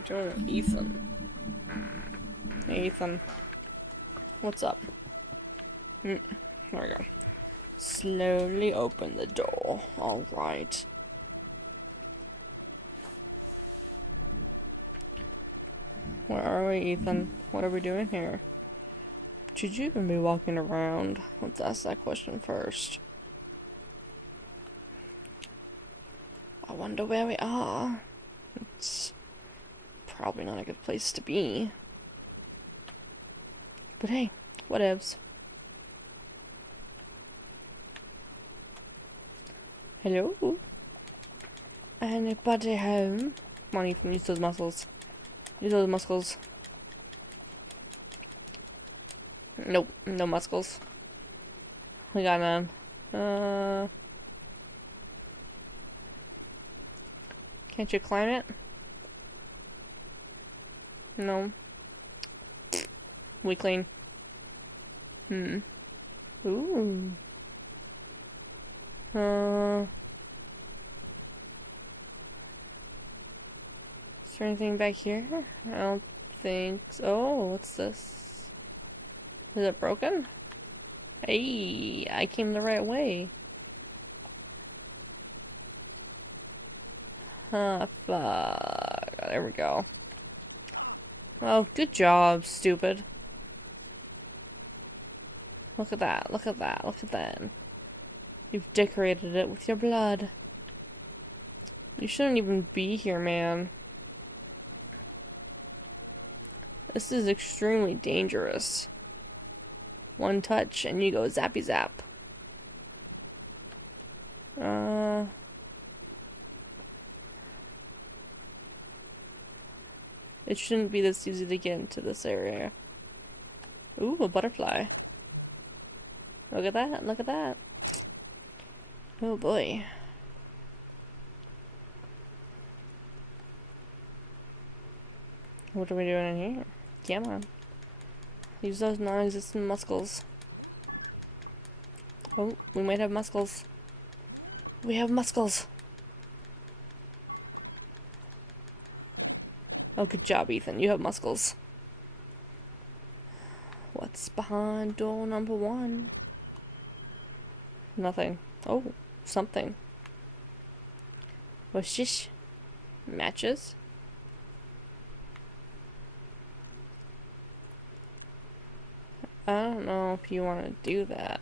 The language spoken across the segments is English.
you doing, Ethan? Hey, Ethan. What's up? There we go. Slowly open the door. Alright. Where are we, Ethan? What are we doing here? Should you even be walking around? Let's ask that question first. I wonder where we are. It's probably not a good place to be. But hey, whatevs. Hello? Anybody home? Come on, Ethan, use those muscles. Use those muscles. Nope, no muscles. We got none. Can't you climb it? No. Weakling. Ooh. Is there anything back here? I don't think so. Oh, what's this? Is it broken? Hey, I came the right way. Fuck. There we go. Oh, good job, stupid. Look at that, look at that, look at that. You've decorated it with your blood. You shouldn't even be here, man. This is extremely dangerous. One touch and you go zappy zap. It shouldn't be this easy to get into this area. Ooh, a butterfly. Look at that, look at that. Oh boy. What are we doing in here? Come on. Use those non-existent muscles. Oh, we might have muscles. We have muscles. Oh, good job, Ethan. You have muscles. What's behind door number 1? Nothing. Oh, something. What's this? Matches? I don't know if you want to do that.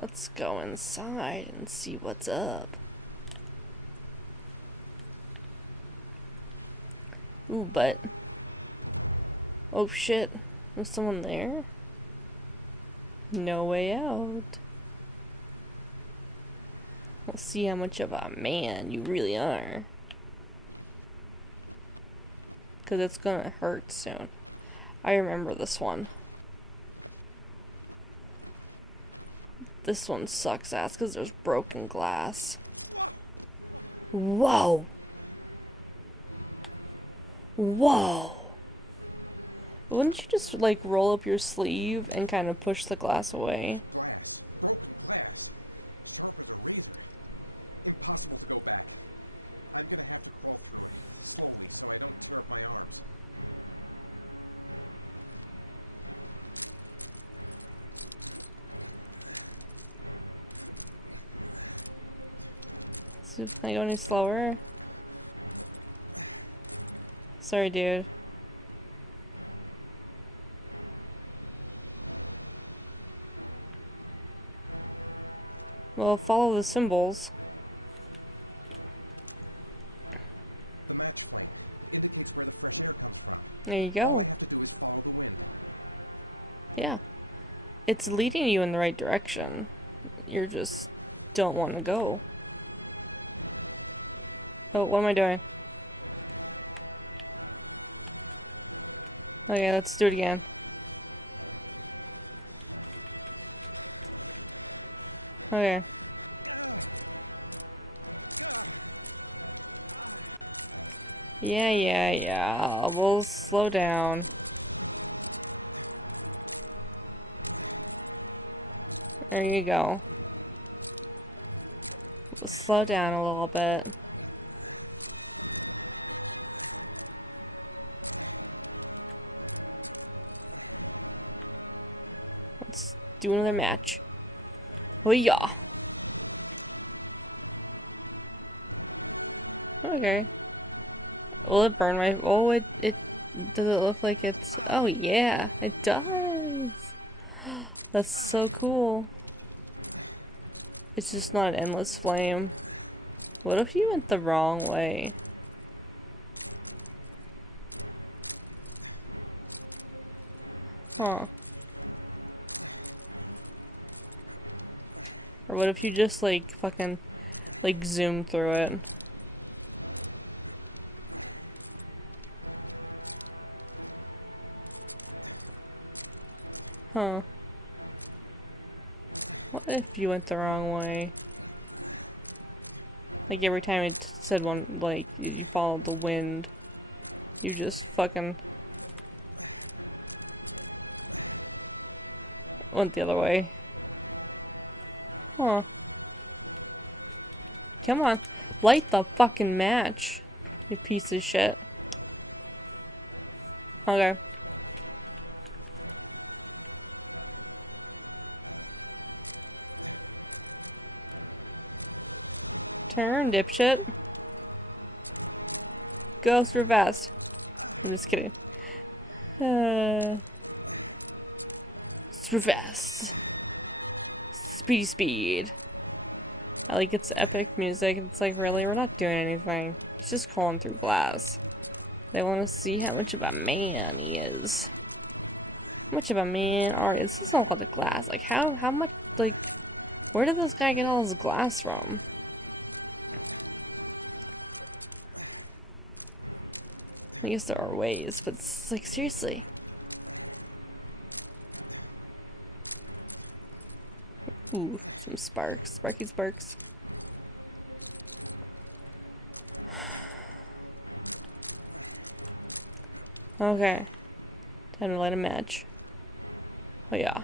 Let's go inside and see what's up. Ooh, but... Oh shit, there's someone there? No way out. We'll see how much of a man you really are. 'Cause it's gonna hurt soon. I remember this one. This one sucks ass because there's broken glass. Whoa! Whoa! Wouldn't you just, like, roll up your sleeve and kind of push the glass away? So, can I go any slower? Sorry, dude. Well, follow the symbols. There you go. Yeah. It's leading you in the right direction. You just don't want to go. Oh, what am I doing? Okay, let's do it again. Okay. Yeah. We'll slow down. There you go. Slow down a little bit. Let's do another match. Oh yeah. Okay. Will it burn my... Oh, it... Does it look like it's... Oh yeah, it does. That's so cool. It's just not an endless flame. What if you went the wrong way? Huh. Or what if you just, like, fucking, like, zoom through it? Huh. What if you went the wrong way? Like, every time it said one, like, you followed the wind, you just fucking went the other way. Huh. Come on. Light the fucking match, you piece of shit. Okay. Turn, dipshit. Go super fast. I'm just kidding. Super fast. Speedy speed. I like its epic music. It's like, really, we're not doing anything. He's just crawling through glass. They want to see how much of a man he is. How much of a man are you? This is not a lot of glass. Like, how much, like, where did this guy get all his glass from? I guess there are ways, but it's like, seriously. Ooh, some sparks. Sparky sparks. Okay. Time to light a match. Oh yeah.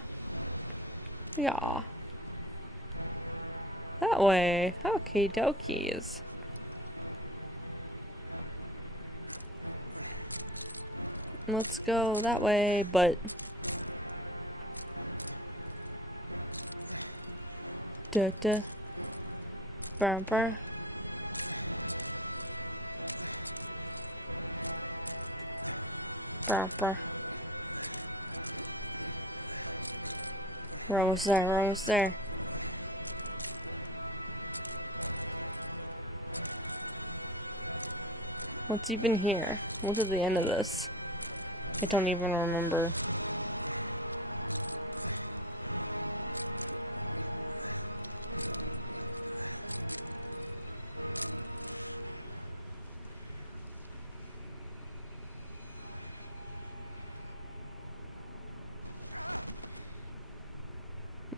Yeah. That way. Okay, dokies. Let's go that way, but... Duh duh. Bumper. Bumper. We're almost there, we're almost there. What's even here? What's at the end of this? I don't even remember.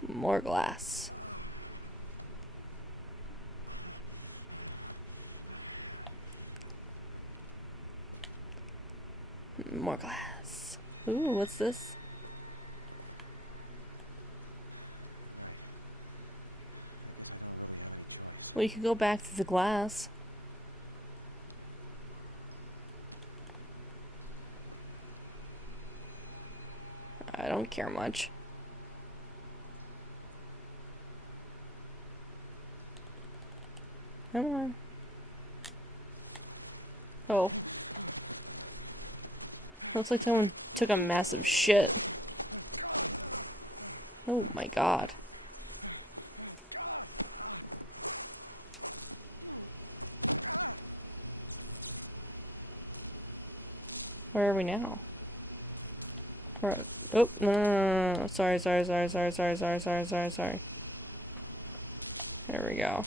More glass. More glass. Ooh, what's this? Well, you could go back to the glass. I don't care much. Come on. Oh. Looks like someone took a massive shit. Oh my god. Where are we now? We're... Oh, no. Sorry. There we go.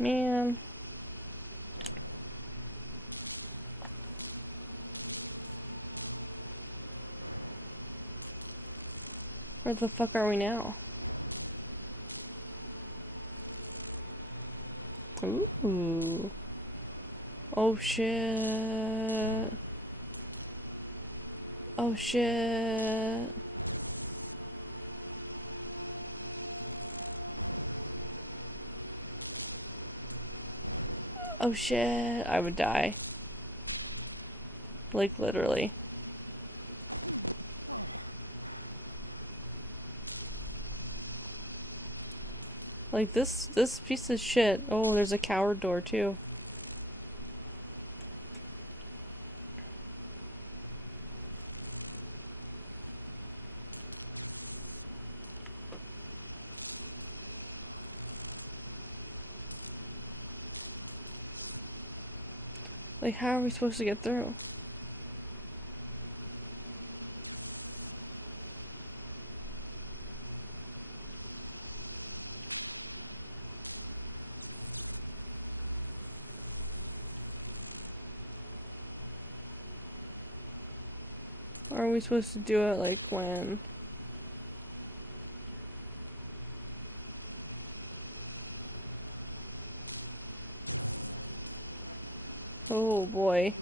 Man. Where the fuck are we now? Ooh. Oh shit. Oh shit. Oh shit, I would die. Like, literally. Like, this piece of shit. Oh, there's a coward door, too. Like, how are we supposed to get through? Or are we supposed to do it, like, when... Oh, boy.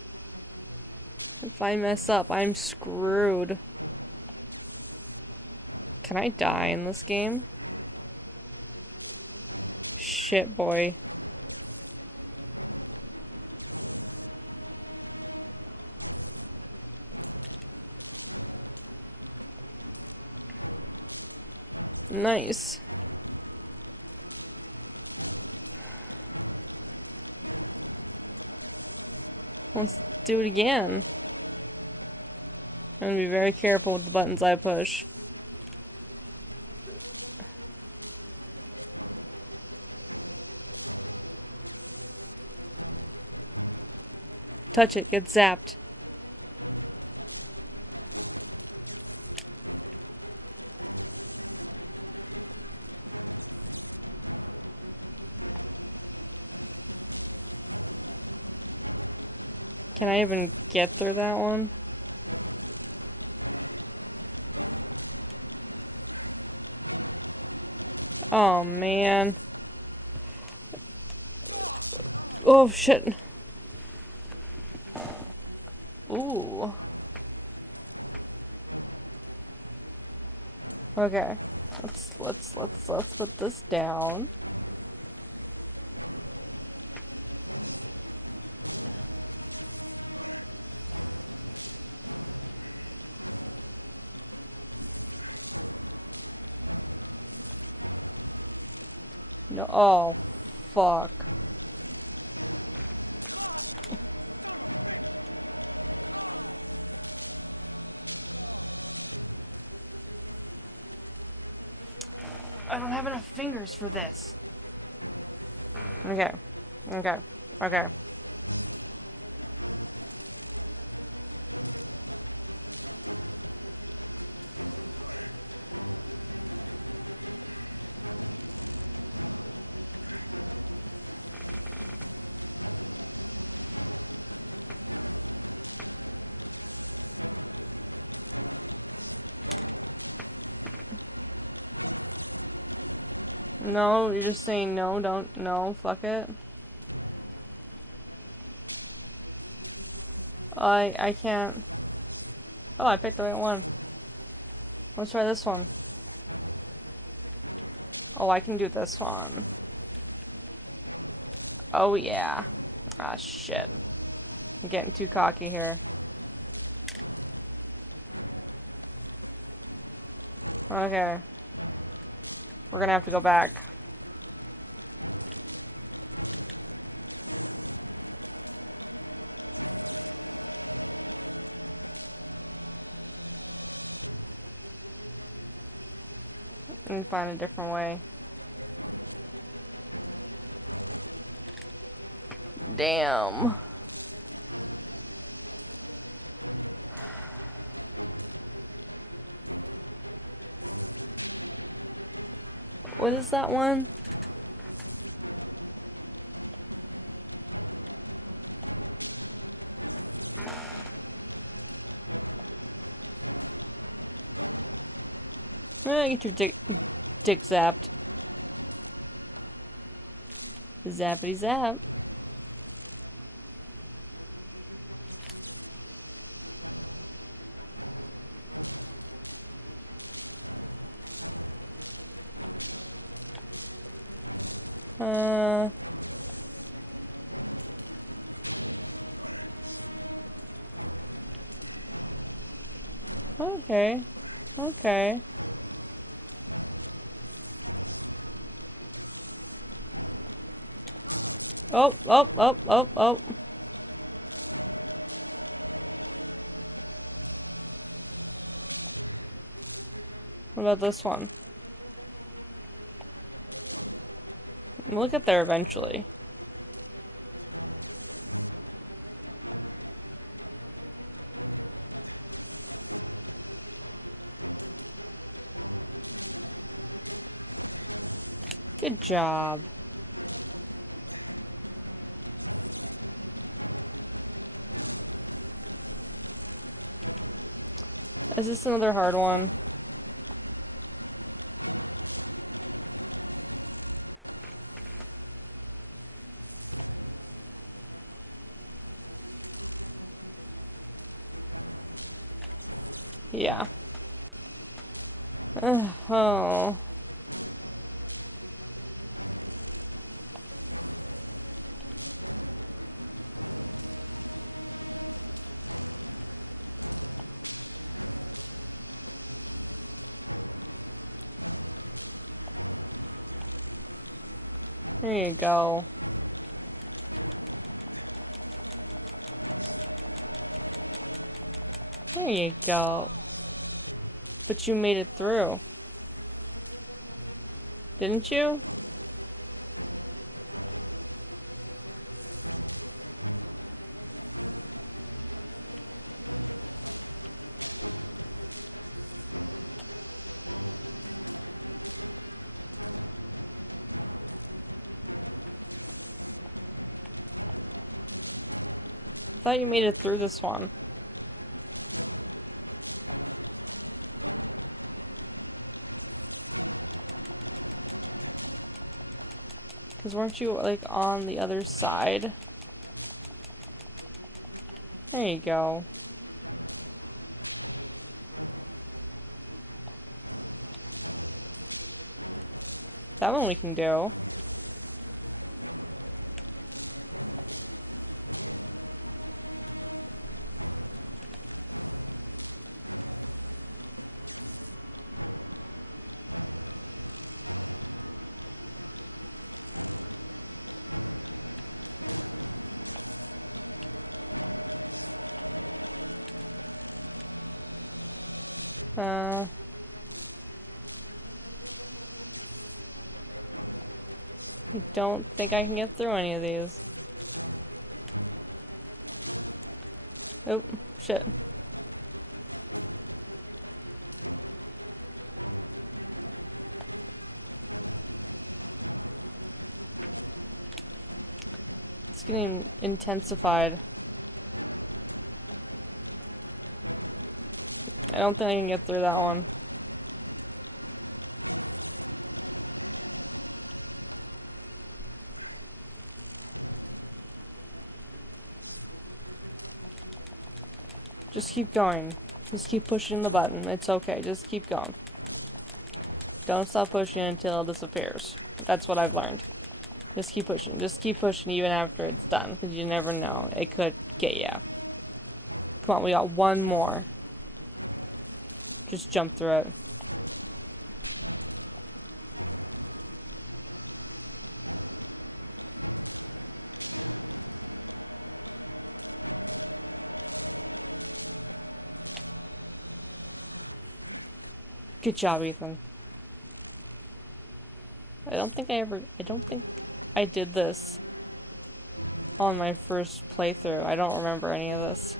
If I mess up, I'm screwed. Can I die in this game? Shit, boy. Nice. Let's do it again. I'm gonna be very careful with the buttons I push. Touch it, get zapped. Can I even get through that one? Oh, man. Oh, shit. Ooh. Okay. Let's put this down. No, oh, fuck. I don't have enough fingers for this. Okay. Okay. Okay. No, you're just saying no, don't, no, fuck it. I can't. Oh, I picked the right one. Let's try this one. Oh, I can do this one. Oh, yeah. Ah, shit. I'm getting too cocky here. Okay. We're gonna have to go back. And find a different way. Damn. What is that one? Get your dick zapped. Zappity zap. Uh, Okay. Okay. Oh, oh, oh, oh, oh. What about this one? We'll get there eventually. Good job. Is this another hard one? Yeah. Oh. There you go. There you go. But you made it through. Didn't you? I thought you made it through this one. Because weren't you, like, on the other side? There you go. That one we can do. I don't think I can get through any of these. Oh, shit. It's getting intensified. I don't think I can get through that one. Just keep going. Just keep pushing the button. It's okay. Just keep going. Don't stop pushing until it disappears. That's what I've learned. Just keep pushing. Just keep pushing even after it's done. Because you never know. It could get you. Come on, we got one more. Just jump through it. Good job, Ethan. I don't think I did this on my first playthrough. I don't remember any of this.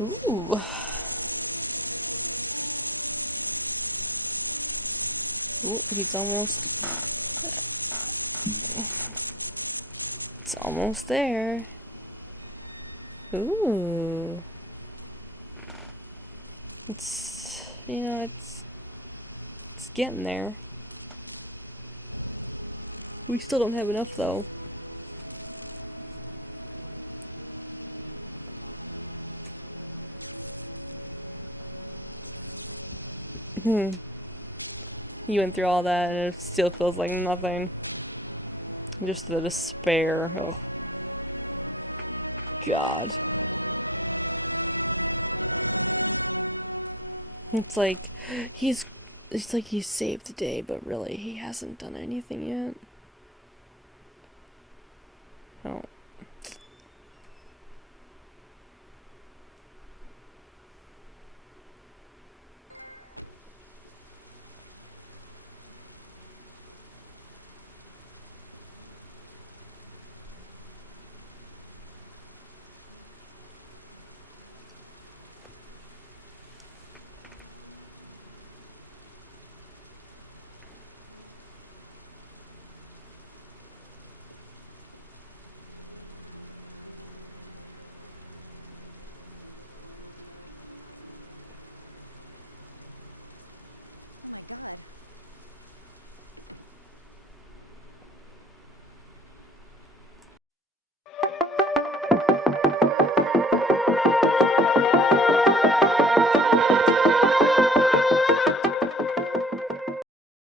Ooh. Ooh, he's almost... It's almost there. Ooh. It's, you know, it's getting there. We still don't have enough, though. You went through all that and it still feels like nothing. Just the despair. Oh, God. It's like he's it's like he saved the day, but really he hasn't done anything yet. Oh.